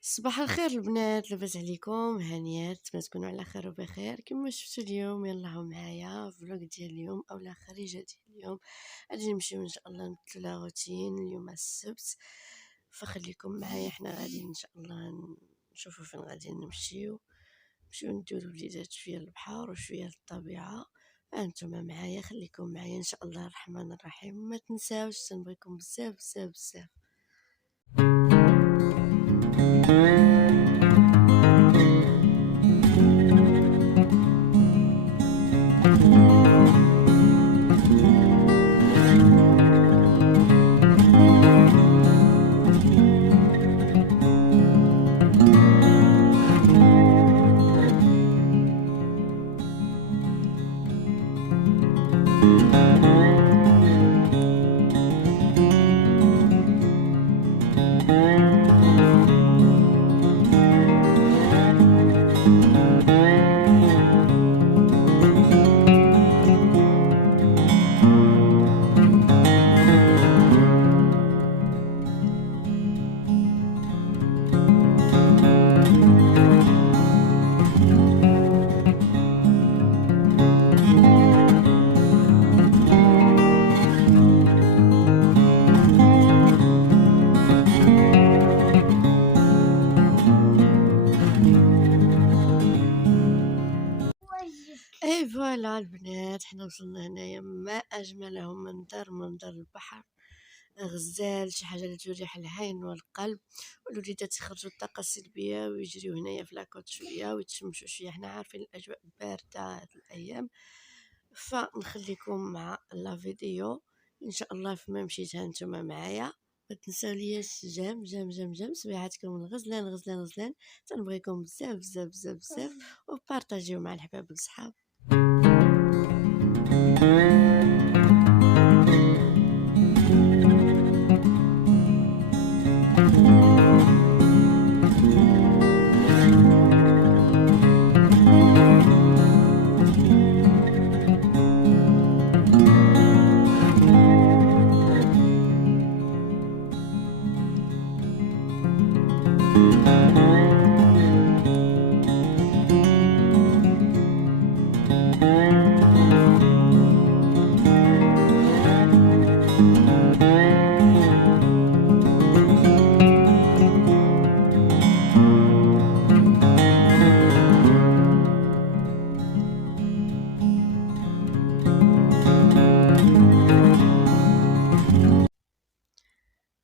صباح الخير البنات، لاباس عليكم؟ هانيات ما تكونوا على خير وبخير. كما شفتوا اليوم يلا هو معايا فلوق ديال اليوم اولا خريجه ديال اليوم. غادي نمشيو ان شاء الله نبدلو لا روتين اليوم السبت، فخليكم معايا. حنا غادي ان شاء الله نشوفوا فين غادي نمشيو نديو الوليدات شويه للبحر وشويه للطبيعه. انتم معايا، خليكم معايا ان شاء الله الرحمن الرحيم. ما تنساوش، تنبغيكم بزاف بزاف بزاف. اي فوالا البنات، حنا وصلنا هنايا. ما اجمله منظر البحر، غزال، شي حاجه اللي تريح العين والقلب. والوليدات يخرجوا الطاقه السلبيه ويجريو هنايا في لاكوت شويه ويتشمشوا شويه. حنا عارفين الاجواء بارده هاد الايام، فنخليكم مع لا فيديو ان شاء الله. فما مشيتها نتوما معايا، ما تنساو ليش جام جام جام جام صبيحاتكم الغزلان غزلان غزلان. تنبغيكم بزاف بزاف بزاف بزاف، وبارطاجيو مع الحباب والصحاب.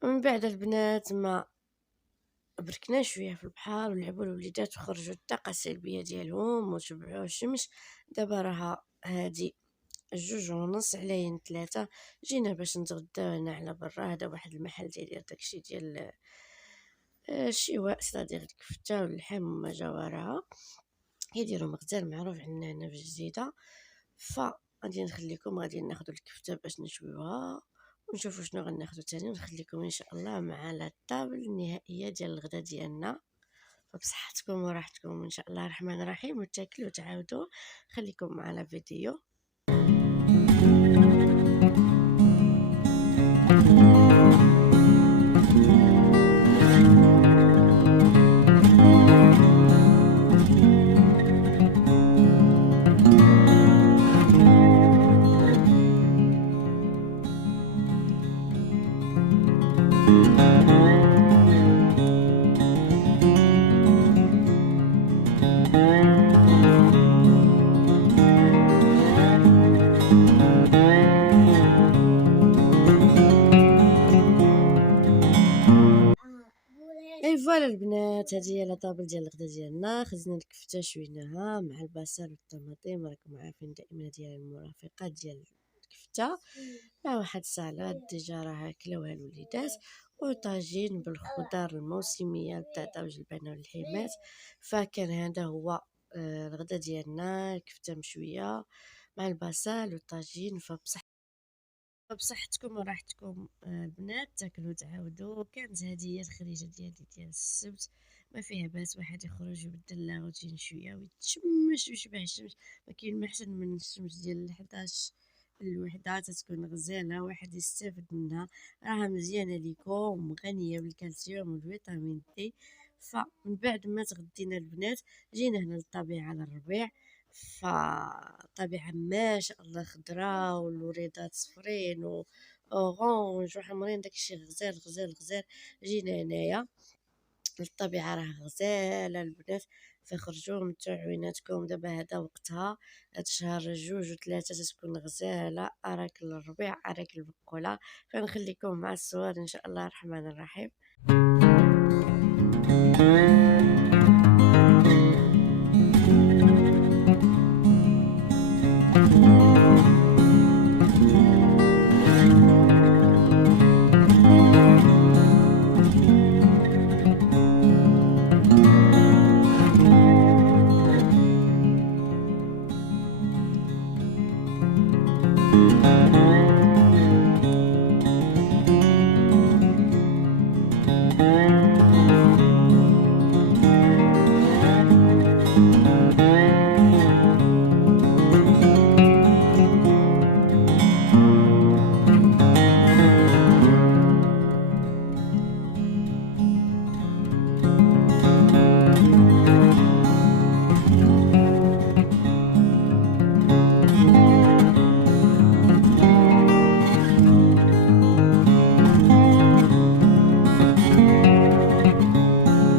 ومن بعد البنات ما بركنا شويه في البحر ولعبوا الوليدات وخرجوا الطاقه السلبيه ديالهم وتبعوا الشمس. دابا راها هادي 2:30 على 3، جينا باش نتغداو هنا على برا. هذا واحد المحل ديال داكشي ديال الشواء، صديق الكفته واللحم وما جا وراها. يديروا مغزال معروف عندنا هنا في الجديده. غادي نخليكم، غادي ناخذ الكفته باش نشويوها ونشوفوا شنو غناخذوا تاني، ونخليكم ان شاء الله مع الطابل النهائيه ديال الغدا ديالنا. فبصحتكم وراحتكم ان شاء الله الرحمن الرحيم، وتاكلوا وتعاودوا. خليكم مع لا فيديو. اي فوالا البنات، هذه هي لاطابل ديال الغدا ديالنا. خزنا الكفته شويناها مع البصل والطماطم، راكم عارفين دائما هي المرافقات ديال الكفته، مع واحد سالاد ديجا راه كلاوها الوليدات، وطاجين بالخضار الموسميه البطاطا والجلبانه واللحيمات. فكان هذا هو الغدا ديالنا، الكفته مشويه مع البصل والطاجين. بصحتكم وراحتكم البنات، تاكلوا تعاودوا. كانت هذه هي الخريجه ديالي ديال السبت، ما فيها باس واحد يخرج ويبدل لا روتين شويه ويتشمش ويشبع الشمس. ما كاين ما احسن من الشمس ديال 11 الوحدة تتكون غزالة واحد يستافد منها، راها مزيانة ليكم، غنية بالكالسيوم والفيتامين دي. فمن بعد ما تغدينا البنات جينا هنا للطبيعة للربيع، فالطبيعة ما شاء الله خضراء والوريدات صفرين اورانج وحمرين، داكشي غزال غزال غزال. جينا هنايا الطبيعة راه غزالة البنات، فخرجوا متعوا عويناتكم، دابا هذا وقتها، هاد شهر 2 و3 تتكون غزالة، أراك الربيع أراك البقولة. فنخليكم مع الصور إن شاء الله الرحمن الرحيم.